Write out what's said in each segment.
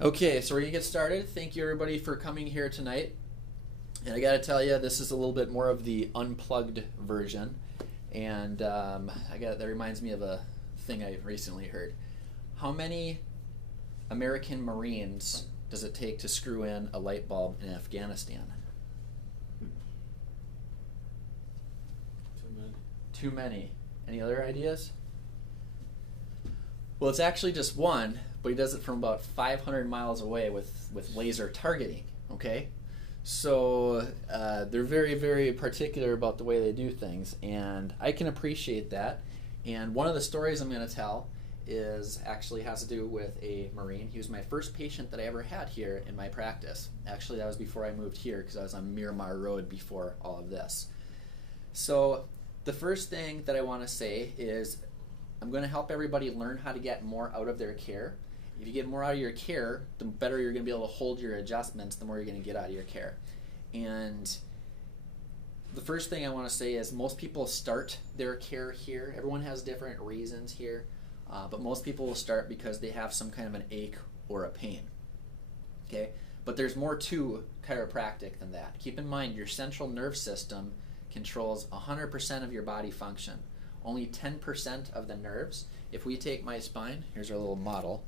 Okay, so we're going to get started. Thank you everybody for coming here tonight. And I got to tell you, this is a little bit more of the unplugged version. And that reminds me of a thing I recently heard. How many American Marines does it take to screw in a light bulb in Afghanistan? Too many. Any other ideas? Well, it's actually just one, but he does it from about 500 miles away with laser targeting, okay? So they're very, very particular about the way they do things, and I can appreciate that. And one of the stories I'm going to tell actually has to do with a Marine. He was my first patient that I ever had here in my practice. Actually, that was before I moved here because I was on Miramar Road before all of this. So the first thing that I want to say is I'm going to help everybody learn how to get more out of their care. If you get more out of your care, the better you're going to be able to hold your adjustments, the more you're going to get out of your care. And the first thing I want to say is most people start their care here. Everyone has different reasons here, but most people will start because they have some kind of an ache or a pain. Okay? But there's more to chiropractic than that. Keep in mind your central nervous system controls 100% of your body function. Only 10% of the nerves. If we take my spine, here's our little model,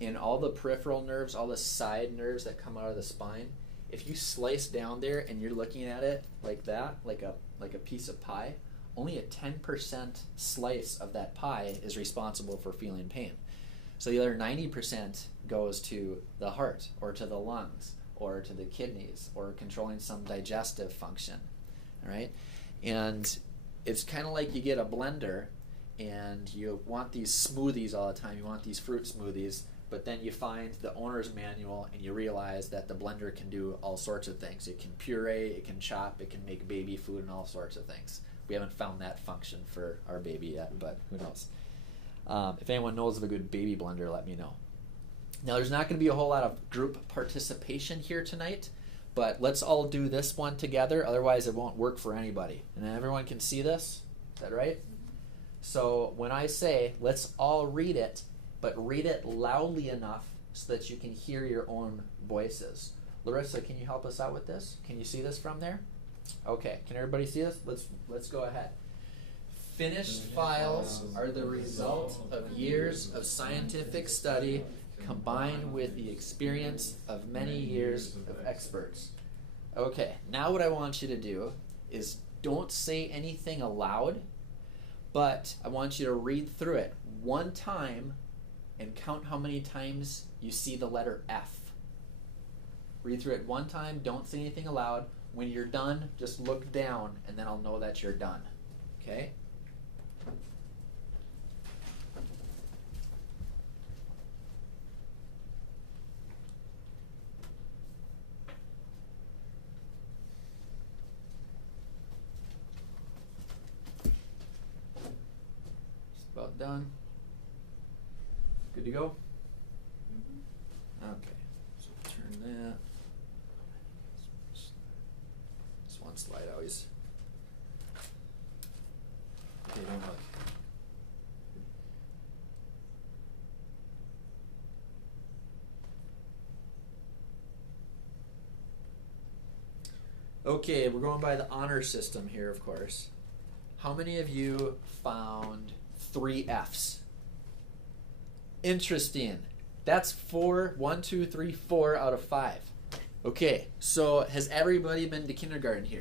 and all the peripheral nerves, all the side nerves that come out of the spine, if you slice down there and you're looking at it like that, like a piece of pie, only a 10% slice of that pie is responsible for feeling pain. So the other 90% goes to the heart or to the lungs or to the kidneys or controlling some digestive function. All right? And it's kind of like you get a blender and you want these smoothies all the time. You want these fruit smoothies, but then you find the owner's manual and you realize that the blender can do all sorts of things. It can puree, it can chop, it can make baby food and all sorts of things. We haven't found that function for our baby yet, but who knows. If anyone knows of a good baby blender, let me know. Now there's not going to be a whole lot of group participation here tonight, but let's all do this one together, otherwise it won't work for anybody. And everyone can see this? Is that right? So when I say, let's all read it, but read it loudly enough so that you can hear your own voices. Larissa, can you help us out with this? Can you see this from there? Okay, can everybody see this? Let's go ahead. Finished files are the result of years of scientific study combined with the experience of many years of experts. Okay, now what I want you to do is don't say anything aloud, but I want you to read through it one time and count how many times you see the letter F. Read through it one time, don't say anything aloud. When you're done, just look down and then I'll know that you're done. Okay? About done. Good to go? Okay, so turn that. This one slide always. Okay, don't look. Okay, we're going by the honor system here, of course. How many of you found 3 Fs? Interesting. That's 4, 1, 2, 3, 4 out of 5. Okay, so has everybody been to kindergarten here?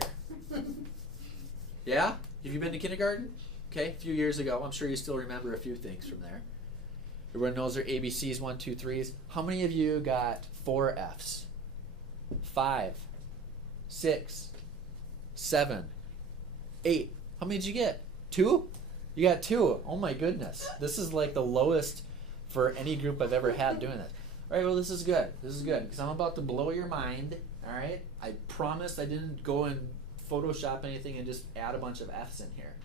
Yeah? Have you been to kindergarten? Okay, a few years ago. I'm sure you still remember a few things from there. Everyone knows their ABCs, 1, 2, 3s. How many of you got 4 Fs? 5, 6, 7, 8. How many did you get? 2? You got 2. Oh my goodness. This is like the lowest for any group I've ever had doing this. All right, well, this is good. This is good because I'm about to blow your mind. All right? I promise I didn't go and Photoshop anything and just add a bunch of Fs in here.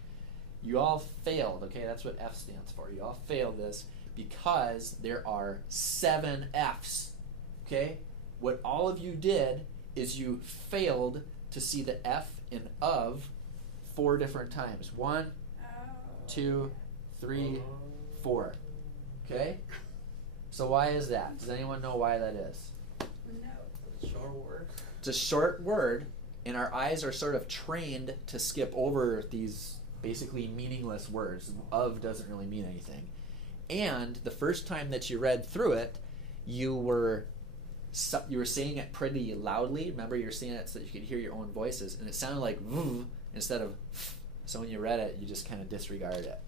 You all failed, okay? That's what F stands for. You all failed this because there are 7 Fs, okay? What all of you did is you failed to see the F in of 4 different times. 1, 2, 3, 4. Okay? So why is that? Does anyone know why that is? No. Short word. It's a short word, and our eyes are sort of trained to skip over these basically meaningless words. Of doesn't really mean anything. And the first time that you read through it, you were saying it pretty loudly. Remember, you were saying it so that you could hear your own voices, and it sounded like v instead of f. So when you read it, you just kind of disregarded it.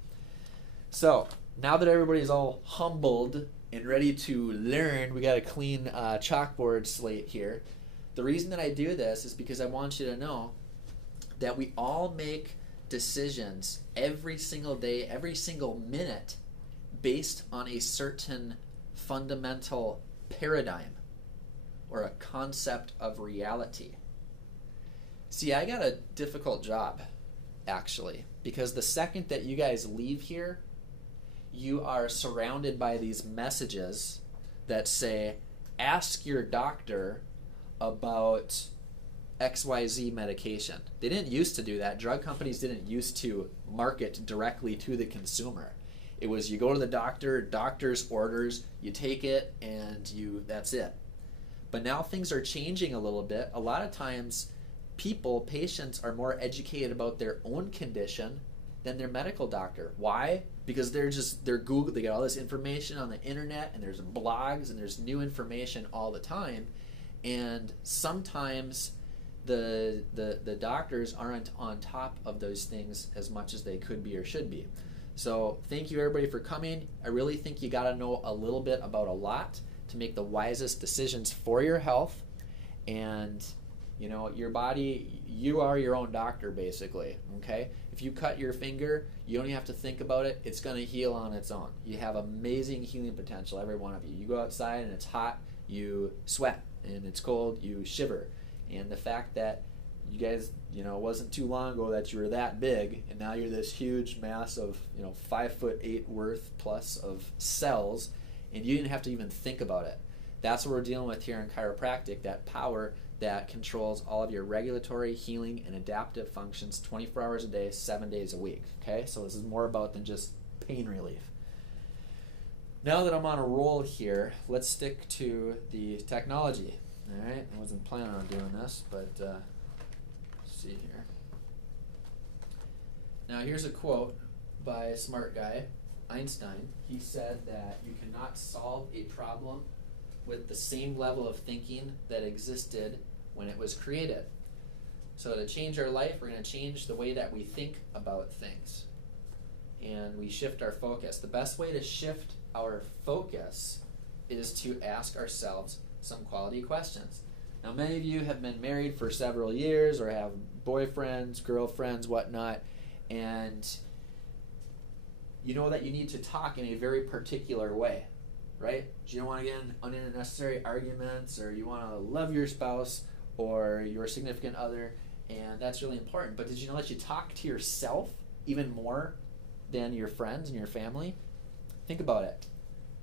So now that everybody's all humbled and ready to learn, we got a clean chalkboard slate here. The reason that I do this is because I want you to know that we all make decisions every single day, every single minute, based on a certain fundamental paradigm or a concept of reality. See, I got a difficult job, actually, because the second that you guys leave here, you are surrounded by these messages that say, ask your doctor about XYZ medication. They didn't used to do that. Drug companies didn't used to market directly to the consumer. It was you go to the doctor, doctor's orders, you take it, and that's it. But now things are changing a little bit. A lot of times patients are more educated about their own condition than their medical doctor. Why? Because they're Google, they get all this information on the internet, and there's blogs, and there's new information all the time. And sometimes the doctors aren't on top of those things as much as they could be or should be. So thank you everybody for coming. I really think you got to know a little bit about a lot to make the wisest decisions for your health. And you know, your body, you are your own doctor basically, okay? If you cut your finger, you don't even have to think about it. It's going to heal on its own. You have amazing healing potential, every one of you. You go outside and it's hot, you sweat, and it's cold, you shiver. And the fact that you guys, you know, it wasn't too long ago that you were that big, and now you're this huge mass of, 5'8" worth plus of cells, and you didn't have to even think about it. That's what we're dealing with here in chiropractic, that power that controls all of your regulatory, healing, and adaptive functions 24 hours a day, 7 days a week. Okay, so this is more about than just pain relief. Now that I'm on a roll here, let's stick to the technology. All right, I wasn't planning on doing this, but let's see here. Now here's a quote by a smart guy, Einstein. He said that you cannot solve a problem with the same level of thinking that existed when it was created. So to change our life, we're going to change the way that we think about things. And we shift our focus. The best way to shift our focus is to ask ourselves some quality questions. Now, many of you have been married for several years or have boyfriends, girlfriends, whatnot, and you know that you need to talk in a very particular way, right? You don't want to get in unnecessary arguments, or you want to love your spouse or your significant other, and that's really important. But did you know that you talk to yourself even more than your friends and your family? Think about it.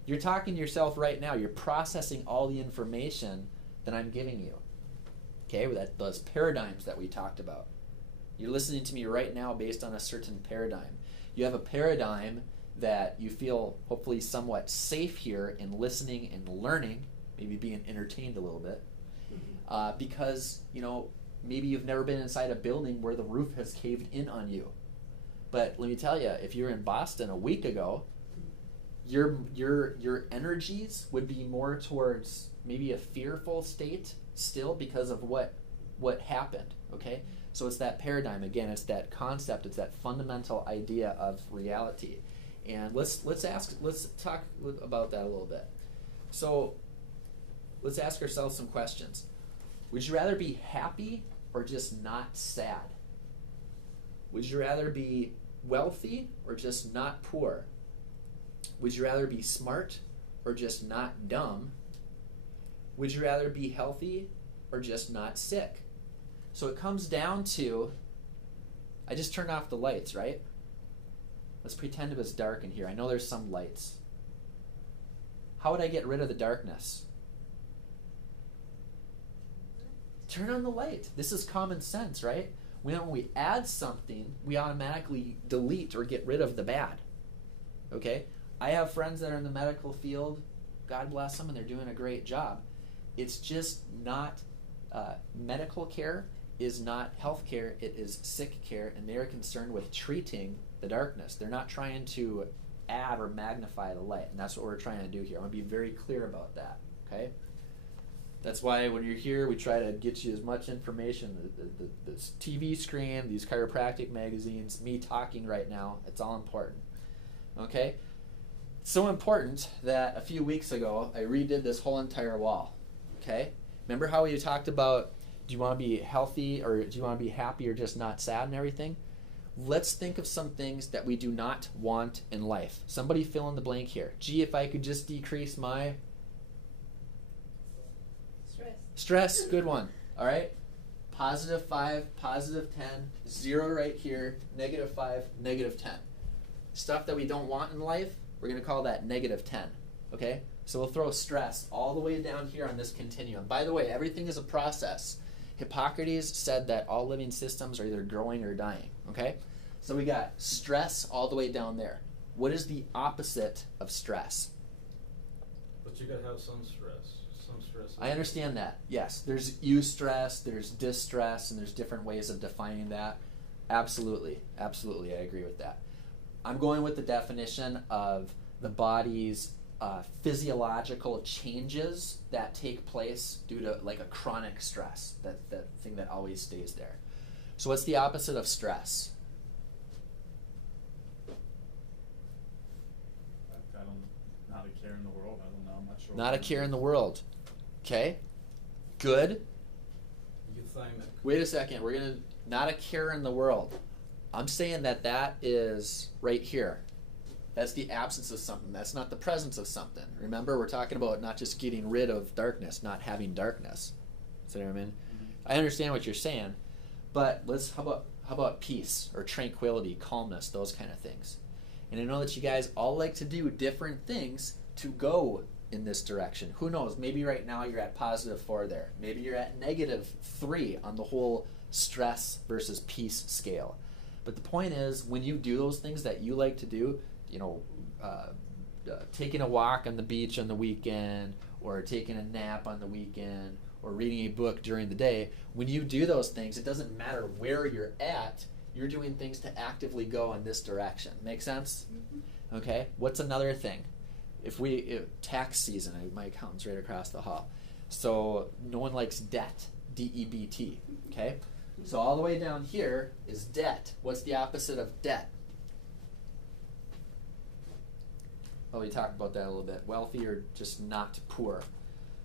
You're talking to yourself right now. You're processing all the information that I'm giving you. Okay, with those paradigms that we talked about. You're listening to me right now based on a certain paradigm. You have a paradigm that you feel hopefully somewhat safe here in listening and learning, maybe being entertained a little bit, because maybe you've never been inside a building where the roof has caved in on you. But let me tell you, if you were in Boston a week ago, your energies would be more towards maybe a fearful state still because of what happened. Okay, so it's that paradigm again. It's that concept. It's that fundamental idea of reality. And let's talk about that a little bit. So let's ask ourselves some questions. Would you rather be happy or just not sad? Would you rather be wealthy or just not poor? Would you rather be smart or just not dumb? Would you rather be healthy or just not sick? So it comes down to, I just turned off the lights, right? Let's pretend it was dark in here. I know there's some lights. How would I get rid of the darkness? Turn on the light. This is common sense, right? When we add something, we automatically delete or get rid of the bad. Okay? I have friends that are in the medical field God bless them, and they're doing a great job. It's just not medical care is not health care, it is sick care, and they're concerned with treating the darkness. They're not trying to add or magnify the light, and that's what we're trying to do here. I want to be very clear about that, okay? That's why when you're here, we try to get you as much information. The TV screen, these chiropractic magazines, me talking right now, it's all important, okay? It's so important that a few weeks ago, I redid this whole entire wall, okay? Remember how we talked about, do you want to be healthy or do you want to be happy or just not sad and everything? Let's think of some things that we do not want in life. Somebody fill in the blank here. Gee, if I could just decrease my... Stress, good one. All right? +5, +10, 0 right here, -5, -10. Stuff that we don't want in life, we're going to call that -10. Okay? So we'll throw stress all the way down here on this continuum. By the way, everything is a process. Hippocrates said that all living systems are either growing or dying. Okay? So we got stress all the way down there. What is the opposite of stress? But you got to have some stress. Some stress. I understand that. Yes, there's eustress, there's distress, and there's different ways of defining that. Absolutely, absolutely, I agree with that. I'm going with the definition of the body's physiological changes that take place due to like a chronic stress, that thing that always stays there. So what's the opposite of stress? Not a care in the world. I don't know. I'm not sure. Not a care in the world. Okay, good. Euthymic. Wait a second. We're gonna not a care in the world. I'm saying that is right here. That's the absence of something. That's not the presence of something. Remember, we're talking about not just getting rid of darkness, not having darkness. See what I mean? Mm-hmm. I understand what you're saying, but how about peace or tranquility, calmness, those kind of things. And I know that you guys all like to do different things to go in this direction. Who knows? Maybe right now you're at +4 there. Maybe you're at -3 on the whole stress versus peace scale. But the point is, when you do those things that you like to do, you know, taking a walk on the beach on the weekend, or taking a nap on the weekend, or reading a book during the day, when you do those things, it doesn't matter where you're at, you're doing things to actively go in this direction. Make sense? Mm-hmm. Okay? What's another thing? Tax season, my accountant's right across the hall. So no one likes debt, D-E-B-T, okay? So all the way down here is debt. What's the opposite of debt? Well, we talked about that a little bit. Wealthy or just not poor.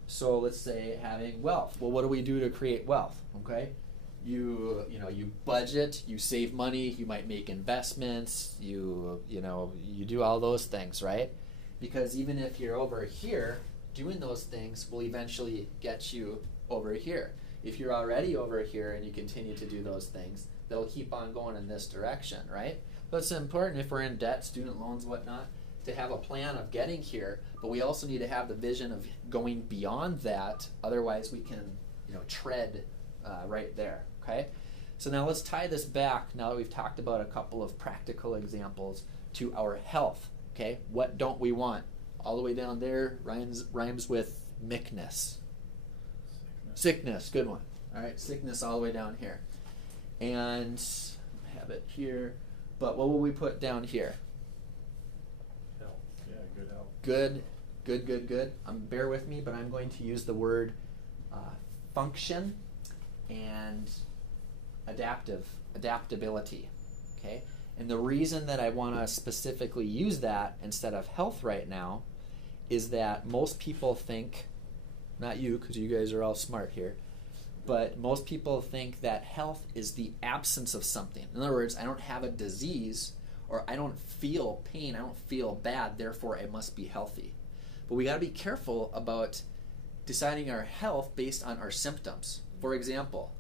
So let's say having wealth. Well, what do we do to create wealth? Okay, you budget, you save money, you might make investments, you do all those things, right? Because even if you're over here, doing those things will eventually get you over here. If you're already over here and you continue to do those things, they'll keep on going in this direction, right? But it's important if we're in debt, student loans, whatnot, to have a plan of getting here, but we also need to have the vision of going beyond that. Otherwise, we can, tread right there. Okay. So now let's tie this back. Now that we've talked about a couple of practical examples to our health. Okay. What don't we want? All the way down there rhymes with mickness. Sickness. Good one. All right. Sickness all the way down here, and have it here. But what will we put down here? Good. Bear with me, but I'm going to use the word function and adaptability. Okay, and the reason that I want to specifically use that instead of health right now is that most people think, not you, because you guys are all smart here, but most people think that health is the absence of something. In other words, I don't have a disease, or I don't feel pain, I don't feel bad, therefore I must be healthy. But we got to be careful about deciding our health based on our symptoms. For example,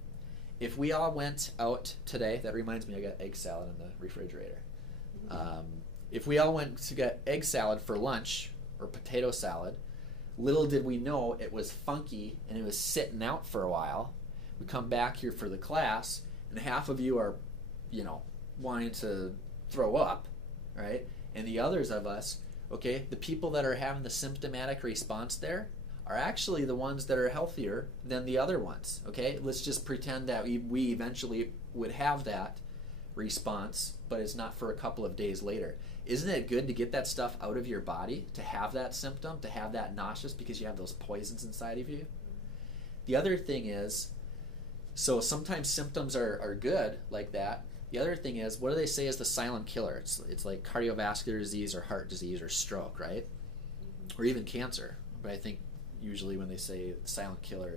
if we all went out today, that reminds me, I got egg salad in the refrigerator. If we all went to get egg salad for lunch, or potato salad, little did we know it was funky and it was sitting out for a while. We come back here for the class, and half of you are, wanting to throw up, right? And the others of us okay, the people that are having the symptomatic response there are actually the ones that are healthier than the other ones, okay? Let's just pretend that we eventually would have that response, but it's not for a couple of days later. Isn't it good to get that stuff out of your body, to have that symptom, to have that nauseous because you have those poisons inside of you? The other thing is, so sometimes symptoms are good like that. The other thing is, what do they say is the silent killer? It's like cardiovascular disease or heart disease or stroke, right? Or even cancer. But I think usually when they say the silent killer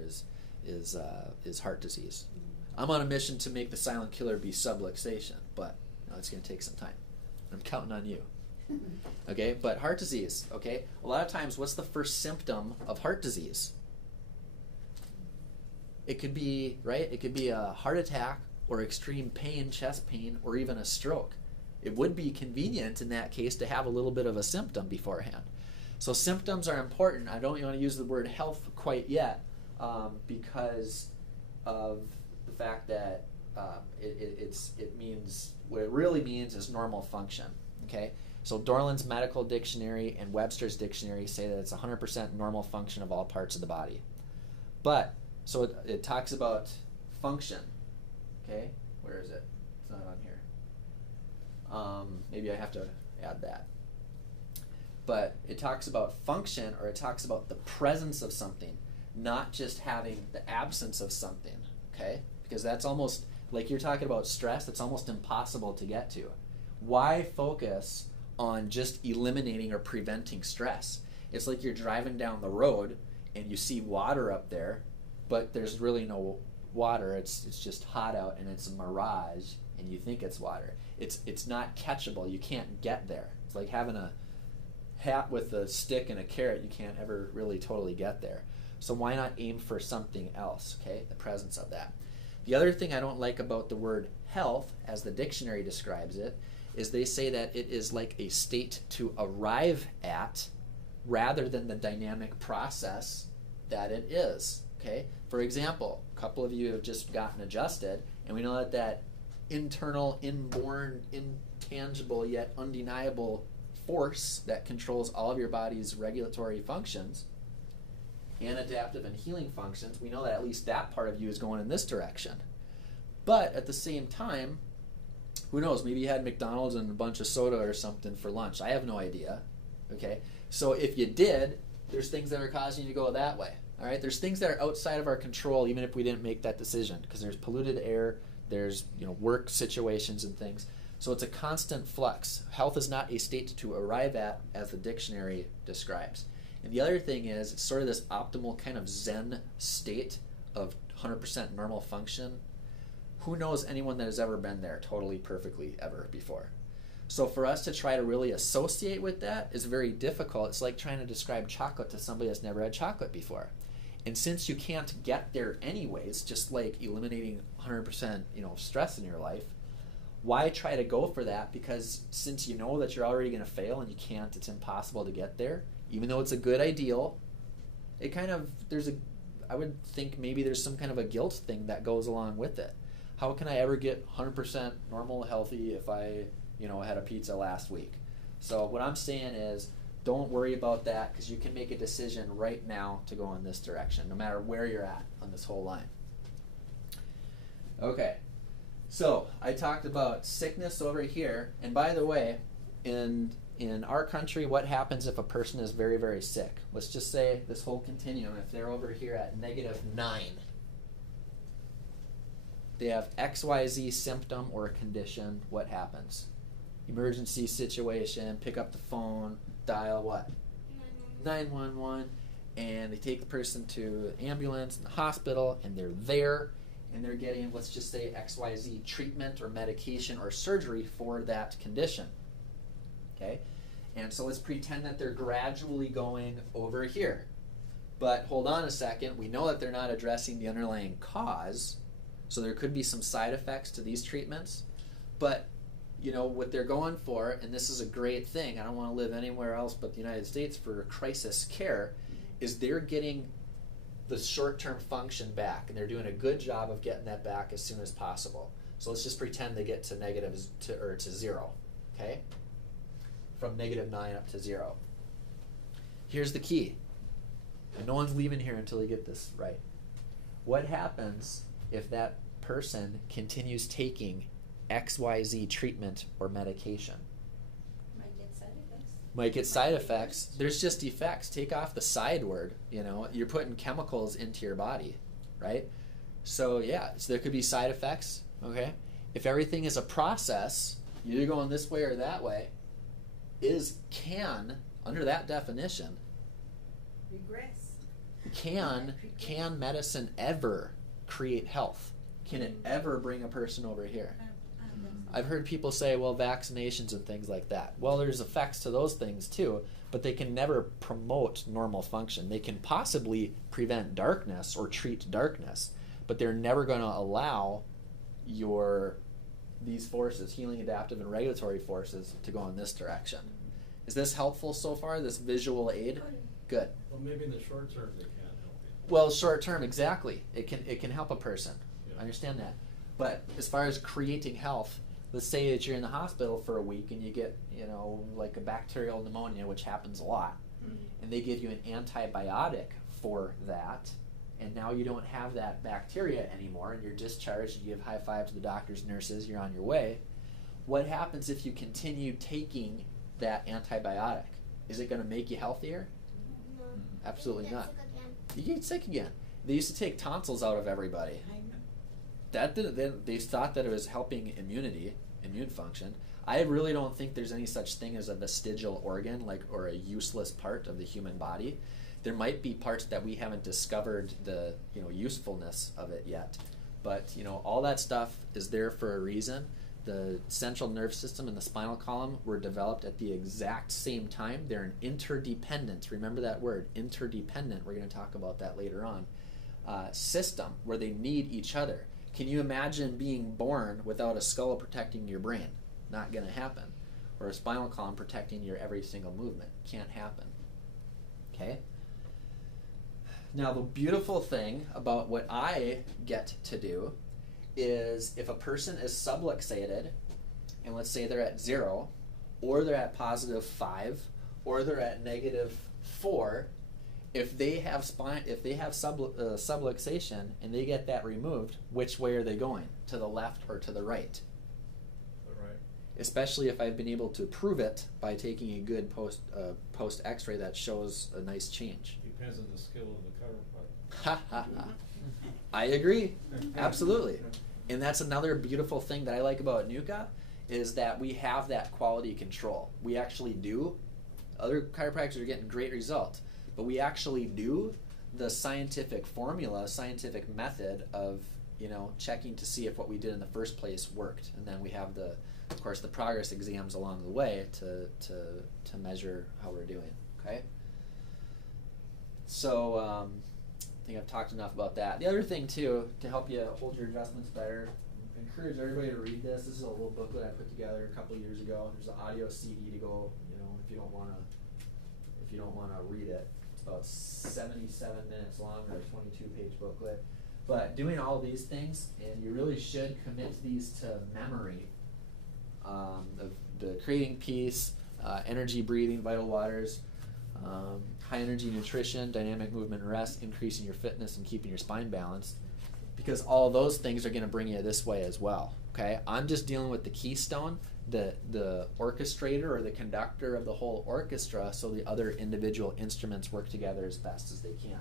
is heart disease. I'm on a mission to make the silent killer be subluxation, but it's going to take some time. I'm counting on you. Okay, but heart disease, okay? A lot of times, what's the first symptom of heart disease? It could be, right? It could be a heart attack or extreme pain, chest pain, or even a stroke. It would be convenient in that case to have a little bit of a symptom beforehand. So symptoms are important. I don't want to use the word health quite yet because of the fact that it means, what it really means is normal function. Okay, so Dorland's Medical Dictionary and Webster's Dictionary say that it's 100% normal function of all parts of the body. But so it talks about function. Okay, where is it? It's not on here. Maybe I have to add that. But it talks about function, or it talks about the presence of something, not just having the absence of something. Okay, because that's almost like you're talking about stress. That's almost impossible to get to. Why focus on just eliminating or preventing stress? It's like you're driving down the road and you see water up there, but there's really no water. It's just hot out and it's a mirage, and you think it's water. It's not catchable. You can't get there. It's like having a hat with a stick and a carrot. You can't ever really totally get there. So why not aim for something else? Okay, the presence of that. The other thing I don't like about the word health, as the dictionary describes it, is they say that it is like a state to arrive at rather than the dynamic process that it is. Okay? For example, a couple of you have just gotten adjusted, and we know that that internal, inborn, intangible, yet undeniable force that controls all of your body's regulatory functions and adaptive and healing functions, we know that at least that part of you is going in this direction. But at the same time, who knows, maybe you had McDonald's and a bunch of soda or something for lunch. I have no idea. Okay? So if you did, there's things that are causing you to go that way. All right? There's things that are outside of our control even if we didn't make that decision, because there's polluted air, there's work situations and things. So it's a constant flux. Health is not a state to arrive at, as the dictionary describes. And the other thing is, it's sort of this optimal kind of Zen state of 100% normal function. Who knows anyone that has ever been there totally perfectly ever before? So for us to try to really associate with that is very difficult. It's like trying to describe chocolate to somebody that's never had chocolate before. And since you can't get there anyways, just like eliminating 100% stress in your life, why try to go for that? Because since you know that you're already going to fail and you can't, it's impossible to get there. Even though it's a good ideal, it kind of, I would think maybe there's some kind of a guilt thing that goes along with it. How can I ever get 100% normal, healthy if I, had a pizza last week? So what I'm saying is, don't worry about that, because you can make a decision right now to go in this direction, no matter where you're at on this whole line. Okay, so I talked about sickness over here, and by the way, in our country, what happens if a person is very, very sick? Let's just say this whole continuum, if they're over here at -9, they have XYZ symptom or condition, what happens? Emergency situation, pick up the phone, dial what? 911, and they take the person to the ambulance and the hospital, and they're there, and they're getting, let's just say, XYZ treatment or medication or surgery for that condition. Okay? And so let's pretend that they're gradually going over here. But hold on a second, we know that they're not addressing the underlying cause, so there could be some side effects to these treatments. But, what they're going for, and this is a great thing, I don't want to live anywhere else but the United States for crisis care, is they're getting the short-term function back, and they're doing a good job of getting that back as soon as possible. So let's just pretend they get to to 0, okay? from -9 up to 0. Here's the key. And no one's leaving here until they get this right. What happens if that person continues taking XYZ treatment or medication? Might get side effects. Might get side effects. There's just effects. Take off the side word, you know. You're putting chemicals into your body, right? So yeah, so there could be side effects, okay? If everything is a process, you're going this way or that way, can, under that definition, Regress. can medicine ever create health? Can it ever bring a person over here? I've heard people say, well, vaccinations and things like that. Well, there's effects to those things too, but they can never promote normal function. They can possibly prevent darkness or treat darkness, but they're never going to allow these forces, healing, adaptive, and regulatory forces, to go in this direction. Is this helpful so far, this visual aid? Good. Well, maybe in the short term they can't help you. Well, short term, exactly. It can help a person. Yeah. I understand that. But as far as creating health, let's say that you're in the hospital for a week and you get, you know, like a bacterial pneumonia, which happens a lot, and they give you an antibiotic for that, and now you don't have that bacteria anymore, and you're discharged, you give high five to the doctors, nurses, you're on your way. What happens if you continue taking that antibiotic? Is it going to make you healthier? No. Absolutely You not. get sick again. You get sick again. They used to take tonsils out of everybody. I know. That didn't. They thought that it was helping immune function. I really don't think there's any such thing as a vestigial organ, or a useless part of the human body. There might be parts that we haven't discovered the usefulness of it yet, but all that stuff is there for a reason. The central nervous system and the spinal column were developed at the exact same time. They're an interdependent. Remember that word, interdependent. We're going to talk about that later on. System where they need each other. Can you imagine being born without a skull protecting your brain? Not going to happen. Or a spinal column protecting your every single movement. Can't happen. Okay? Now, the beautiful thing about what I get to do is if a person is subluxated, and let's say they're at 0, or they're at +5, or they're at -4, if they have subluxation and they get that removed, which way are they going? To the left or to the right? The right. Especially if I've been able to prove it by taking a good post X-ray that shows a nice change. Depends on the skill of the chiropractor. Ha ha ha. I agree, absolutely. And that's another beautiful thing that I like about NUCA, is that we have that quality control. We actually do. Other chiropractors are getting great results, but we actually do the scientific formula, scientific method of checking to see if what we did in the first place worked, and then we have of course, the progress exams along the way to measure how we're doing. Okay. So I think I've talked enough about that. The other thing too, to help you hold your adjustments better, I encourage everybody to read this. This is a little booklet I put together a couple years ago. There's an audio CD to go. If you don't want to read it, it's about 77 minutes long, or a 22-page booklet. But doing all these things, and you really should commit these to memory. Of the creating peace, energy, breathing, vital waters. High energy nutrition, dynamic movement and rest, increasing your fitness and keeping your spine balanced, because all those things are going to bring you this way as well. Okay, I'm just dealing with the keystone, the orchestrator or the conductor of the whole orchestra, so the other individual instruments work together as best as they can.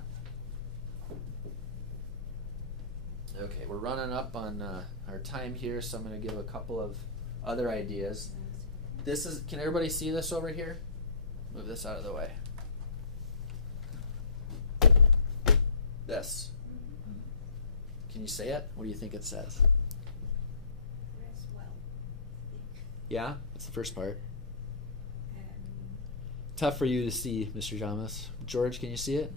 Okay, we're running up on our time here, so I'm going to give a couple of other ideas. Can everybody see this over here? Move this out of the way. This. Can you say it? What do you think it says? Rest well. Yeah? That's the first part. And Tough for you to see, Mr. Jamas. George, can you see it?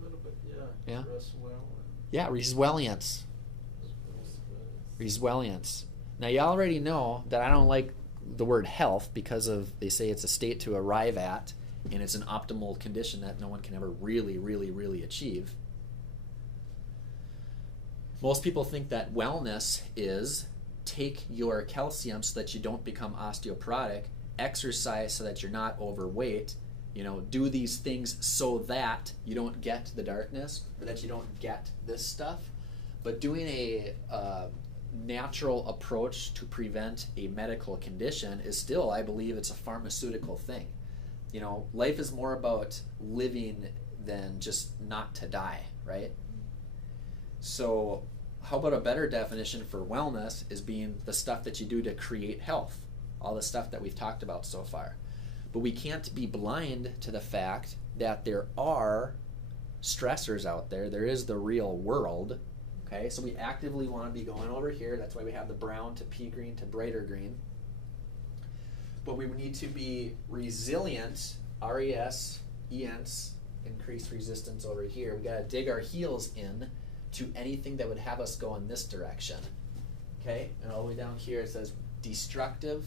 A little bit, yeah. Yeah? Rest well. Yeah, resilience. Resilience. Now, you already know that I don't like the word health because they say it's a state to arrive at, and it's an optimal condition that no one can ever really, really, really achieve. Most people think that wellness is take your calcium so that you don't become osteoporotic exercise so that you're not overweight, do these things so that you don't get the darkness or that you don't get this stuff. But doing a natural approach to prevent a medical condition is still, I believe, it's a pharmaceutical thing. Life is more about living than just not to die, right? So how about a better definition for wellness is being the stuff that you do to create health, all the stuff that we've talked about so far. But we can't be blind to the fact that there are stressors out there. There is the real world. Okay, so we actively want to be going over here. That's why we have the brown to pea green to brighter green. But we need to be resilient, R-E-S-E-N-S, increased resistance over here. We got to dig our heels in to anything that would have us go in this direction. Okay, and all the way down here it says destructive,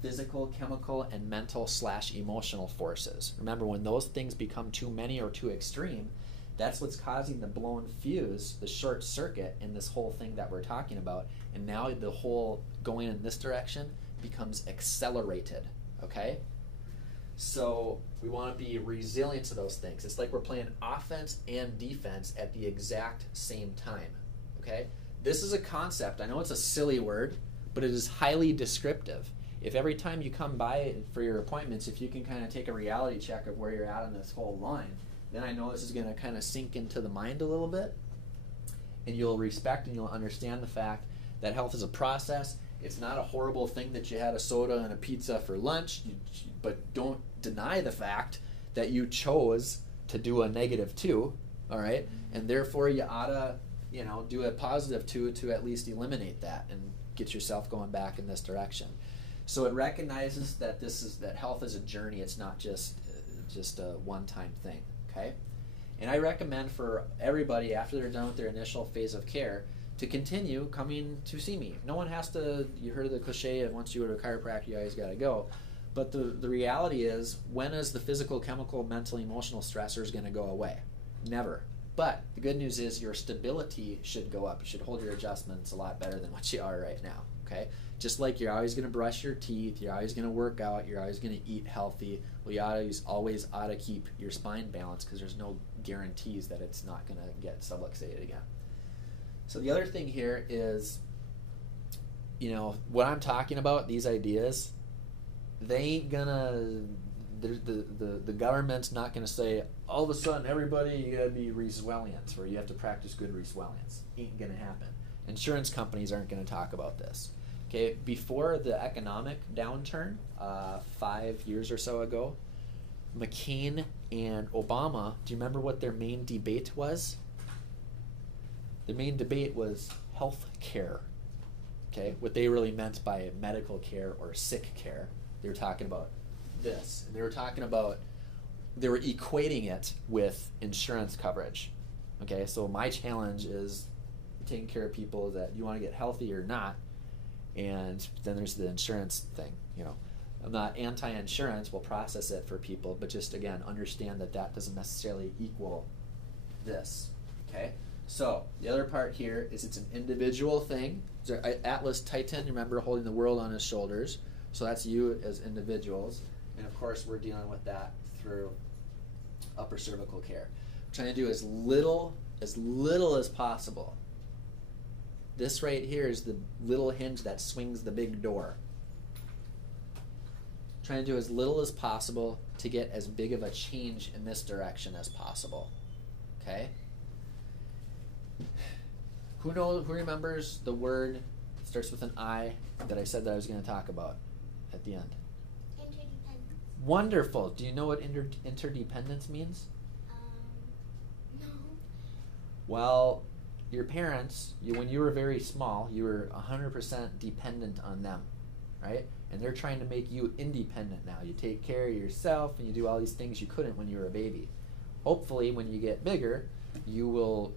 physical, chemical, and mental/emotional forces. Remember, when those things become too many or too extreme, that's what's causing the blown fuse, the short circuit in this whole thing that we're talking about. And now the whole going in this direction becomes accelerated, okay? So we want to be resilient to those things. It's like we're playing offense and defense at the exact same time, okay? This is a concept. I know it's a silly word, but it is highly descriptive. If every time you come by for your appointments, if you can kind of take a reality check of where you're at on this whole line, then I know this is going to kind of sink into the mind a little bit, and you'll respect and you'll understand the fact that health is a process. It's not a horrible thing that you had a soda and a pizza for lunch, but don't deny the fact that you chose to do a -2, all right? And therefore you ought to, do a +2 to at least eliminate that and get yourself going back in this direction. So it recognizes that that health is a journey. It's not just a one-time thing. Okay? And I recommend for everybody, after they're done with their initial phase of care, to continue coming to see me. No one has to, you heard of the cliche of once you go to a chiropractor, you always got to go. But the reality is, when is the physical, chemical, mental, emotional stressors going to go away? Never. But the good news is your stability should go up. You should hold your adjustments a lot better than what you are right now. Okay? Just like you're always going to brush your teeth, you're always going to work out, you're always going to eat healthy. Well, you always ought to keep your spine balanced, because there's no guarantees that it's not going to get subluxated again. So the other thing here is, what I'm talking about, these ideas, they ain't gonna, the government's not gonna say, all of a sudden everybody, you gotta be resilient, or you have to practice good resilience. Ain't gonna happen. Insurance companies aren't gonna talk about this. Okay, before the economic downturn, 5 years or so ago, McCain and Obama, do you remember what their main debate was? The main debate was health care. Okay, what they really meant by medical care or sick care, they were talking about this. And they were equating it with insurance coverage. Okay, so my challenge is taking care of people that you want to get healthy or not. And then there's the insurance thing. I'm not anti-insurance, we'll process it for people, but just again, understand that doesn't necessarily equal this. Okay? So the other part here is it's an individual thing. So Atlas Titan, remember, holding the world on his shoulders. So that's you as individuals. And of course we're dealing with that through upper cervical care. We're trying to do as little as possible. This right here is the little hinge that swings the big door. Trying to do as little as possible to get as big of a change in this direction as possible. Okay? Who remembers the word that starts with an I that I said that I was going to talk about at the end? Interdependence. Wonderful. Do you know what interdependence means? No. Well, your parents, when you were very small, you were 100% dependent on them, right? And they're trying to make you independent now. You take care of yourself and you do all these things you couldn't when you were a baby. Hopefully, when you get bigger, you will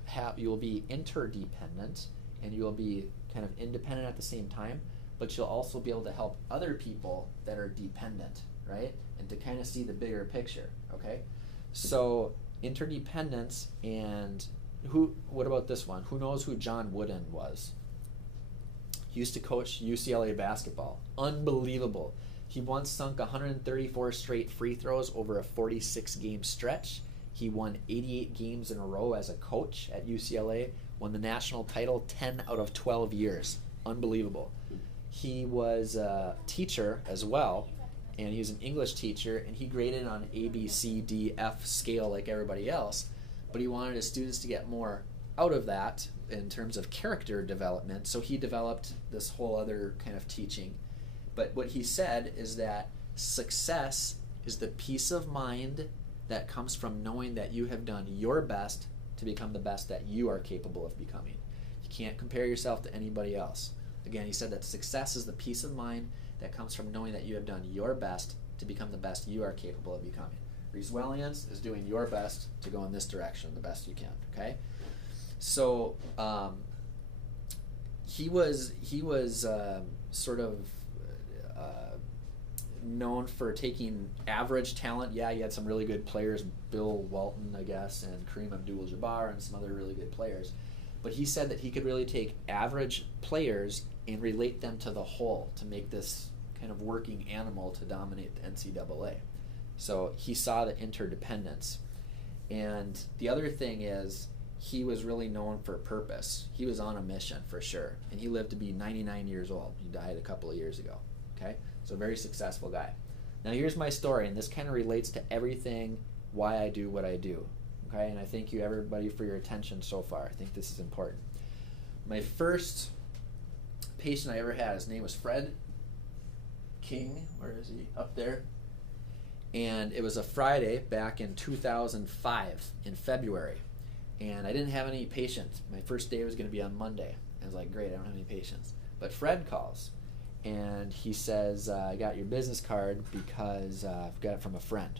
be interdependent and you will be kind of independent at the same time, but you'll also be able to help other people that are dependent, right? And to kind of see the bigger picture, okay? So interdependence. And what about this one? Who knows who John Wooden was? He used to coach UCLA basketball. Unbelievable. He once sunk 134 straight free throws over a 46-game stretch. He won 88 games in a row as a coach at UCLA, won the national title 10 out of 12 years. Unbelievable. He was a teacher as well, and he was an English teacher, and he graded on A, B, C, D, F scale like everybody else, but he wanted his students to get more out of that in terms of character development, so he developed this whole other kind of teaching. But what he said is that success is the peace of mind that comes from knowing that you have done your best to become the best that you are capable of becoming. You can't compare yourself to anybody else. Again, he said that success is the peace of mind that comes from knowing that you have done your best to become the best you are capable of becoming. Resilience is doing your best to go in this direction the best you can, okay? So he was sort of known for taking average talent. Yeah, he had some really good players, Bill Walton, I guess, and Kareem Abdul-Jabbar, and some other really good players. But he said that he could really take average players and relate them to the whole to make this kind of working animal to dominate the NCAA. So he saw the interdependence. And the other thing is, he was really known for purpose. He was on a mission for sure. And he lived to be 99 years old. He died a couple of years ago. Okay? So a very successful guy. Now here's my story, and this kind of relates to everything why I do what I do. Okay? And I thank you everybody for your attention so far. I think this is important. My first patient I ever had, his name was Fred King. Where is he? Up there. And it was a Friday back in 2005 in February. And I didn't have any patients. My first day was going to be on Monday. I was like, great, I don't have any patients. But Fred calls, and he says, I got your business card because I've got it from a friend.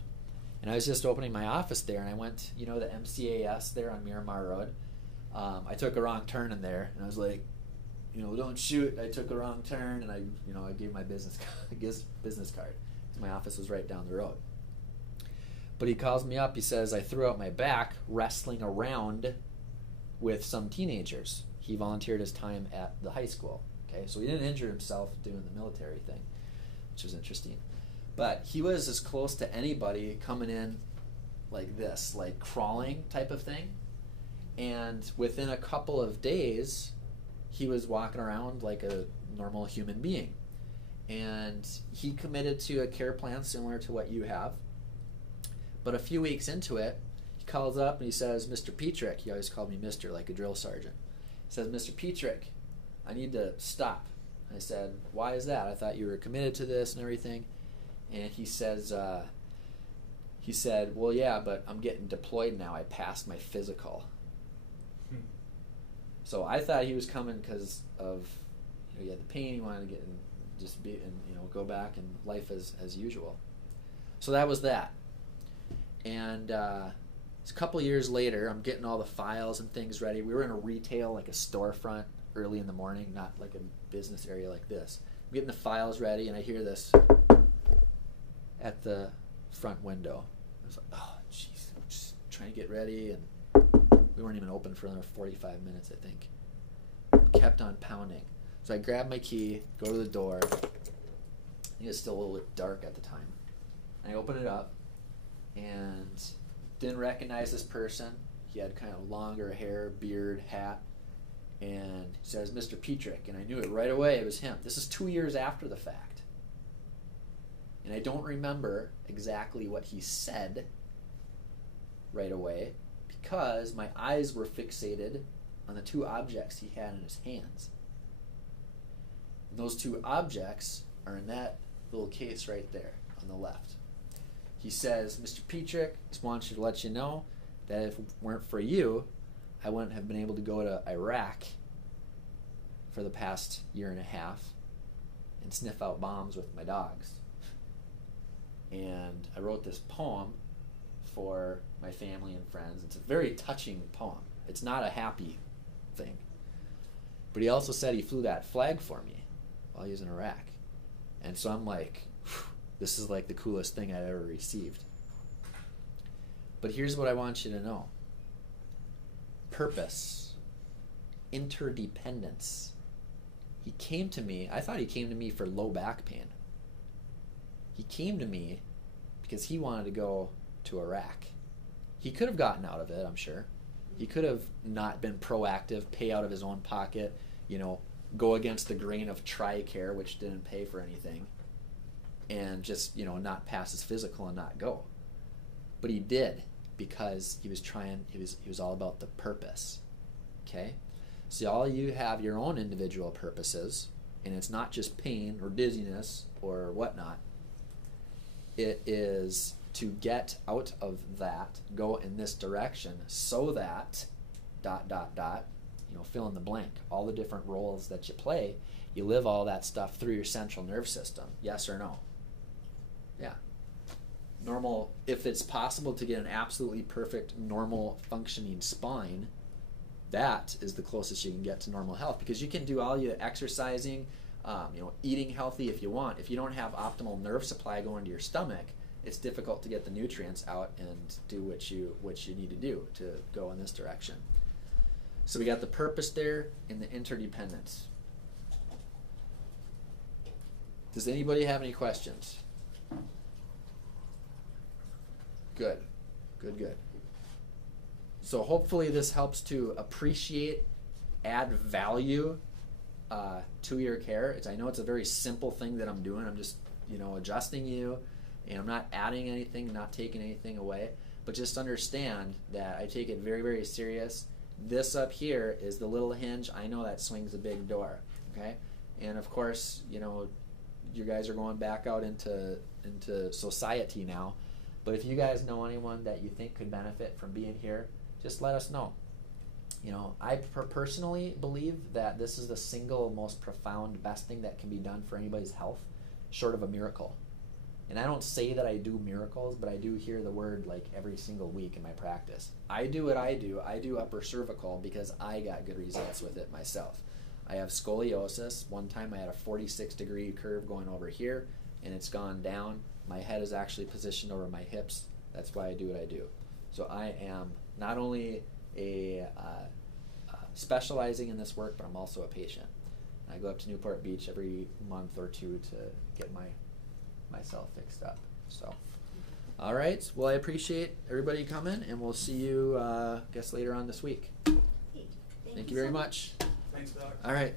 And I was just opening my office there, and I went, the MCAS there on Miramar Road. I took a wrong turn in there, and I was like, don't shoot. I took a wrong turn, and I gave my business card. My office was right down the road. But he calls me up. He says, I threw out my back wrestling around with some teenagers. He volunteered his time at the high school. Okay, so he didn't injure himself doing the military thing, which was interesting. But he was as close to anybody coming in like this, like crawling type of thing. And within a couple of days, he was walking around like a normal human being. And he committed to a care plan similar to what you have. But a few weeks into it, he calls up and he says, Mr. Petrick, he always called me Mr. like a drill sergeant. He says, Mr. Petrick, I need to stop. I said, why is that? I thought you were committed to this and everything. And he says, well, yeah, but I'm getting deployed now. I passed my physical. So I thought he was coming because of, he had the pain, he wanted to get in, just be and go back and life as usual. So that was that. And it's a couple years later, I'm getting all the files and things ready. We were in a retail, like a storefront, early in the morning, not like a business area like this. I'm getting the files ready, and I hear this at the front window. I was like, oh, jeez, I'm just trying to get ready, and we weren't even open for another 45 minutes, I think. It kept on pounding. So I grab my key, go to the door. I think it's still a little bit dark at the time. And I open it up, and didn't recognize this person. He had kind of longer hair, beard, hat, and he says, Mr. Petrick, and I knew it right away. It was him. This is 2 years after the fact. And I don't remember exactly what he said right away because my eyes were fixated on the two objects he had in his hands. And those two objects are in that little case right there on the left. He says, Mr. Petrick, just want you to let you know that if it weren't for you, I wouldn't have been able to go to Iraq for the past year and a half and sniff out bombs with my dogs. And I wrote this poem for my family and friends. It's a very touching poem. It's not a happy thing. But he also said he flew that flag for me while he was in Iraq. And so I'm like, this is like the coolest thing I'd ever received. But here's what I want you to know. Purpose. Interdependence. He came to me, I thought he came to me for low back pain. He came to me because he wanted to go to Iraq. He could have gotten out of it, I'm sure. He could have not been proactive, pay out of his own pocket, you know, go against the grain of TRICARE, which didn't pay for anything, and just, you know, not pass his physical and not go. But he did, because he was trying, he was all about the purpose. Okay? So all you have your own individual purposes, and it's not just pain or dizziness or whatnot. It is to get out of that, go in this direction, so that you know, fill in the blank, all the different roles that you play, you live all that stuff through your central nerve system. Yes or no? Yeah. Normal, if it's possible to get an absolutely perfect, normal functioning spine, that is the closest you can get to normal health, because you can do all your exercising, you know, eating healthy if you want. If you don't have optimal nerve supply going to your stomach, it's difficult to get the nutrients out and do what you need to do to go in this direction. So we got the purpose there and the interdependence. Does anybody have any questions? Good, good, good. So hopefully this helps to appreciate, add value to your care. I know it's a very simple thing that I'm doing. I'm just, you know, adjusting you, and I'm not adding anything, not taking anything away. But just understand that I take it very, very serious. This up here is the little hinge. I know that swings a big door. Okay, and of course, you know, you guys are going back out into society now. But if you guys know anyone that you think could benefit from being here, just let us know. You know, I personally believe that this is the single most profound, best thing that can be done for anybody's health, short of a miracle. And I don't say that I do miracles, but I do hear the word like every single week in my practice. I do what I do. I do upper cervical because I got good results with it myself. I have scoliosis. One time I had a 46-degree curve going over here, and it's gone down. My head is actually positioned over my hips. That's why I do what I do. So I am not only specializing in this work, but I'm also a patient. I go up to Newport Beach every month or two to get myself fixed up. So, all right. Well, I appreciate everybody coming, and we'll see you, I guess, later on this week. Hey, Thank you very much. Thanks, Doc. All right.